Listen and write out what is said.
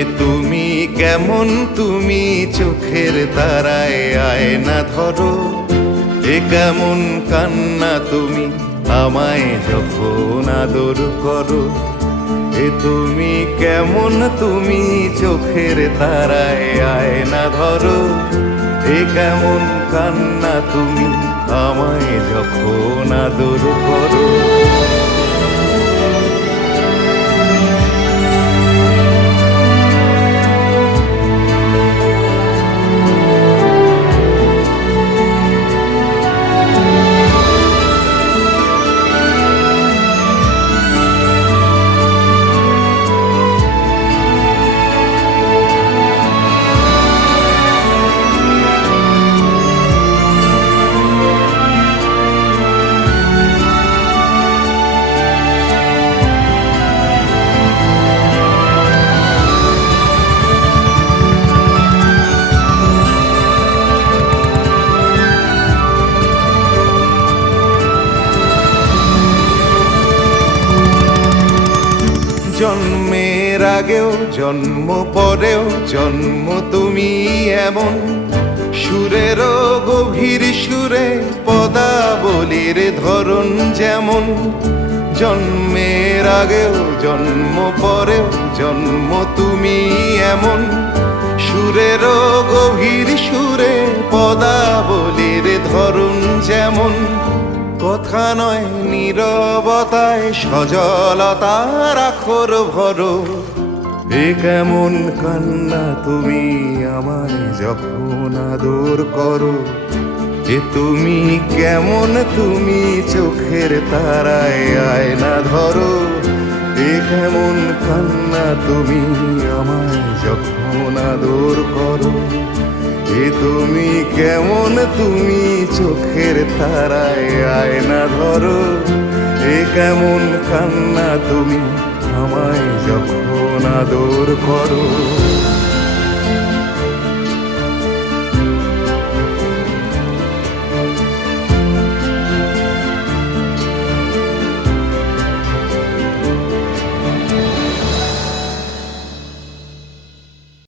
এ তুমি কেমন, তুমি চোখের তারায় আয়না ধরো। এ কেমন কান্না তুমি আমায় যখন আদর করো। এ তুমি কেমন, তুমি চোখের তারায় আয়না ধরো। এ কেমন কান্না তুমি আমায় যখন আদর করো। জন্মের আগেও জন্ম পরেও জন্ম তুমি এমন, সুরেরও গভীর সুরে পদাবলীর ধরন যেমন। জন্মের আগেও জন্ম পরেও জন্ম তুমি এমন, সুরেরও গভীর সুরে পদাবলীর ধরন যেমন। কথা নয় নীরবতায় সজলতার আখর ভরো। এ কেমন কান্না তুমি আমায় যখন আদর করো। এ তুমি কেমন, তুমি চোখের তারায় আয়না ধরো। এ কেমন কান্না তুমি আমায় যখন আদর করো। এ তুমি কেমন, তুমি চোখের তারায় আয়না ধরো। এ কেমন কান্না তুমি আমায় যখন আদর করো।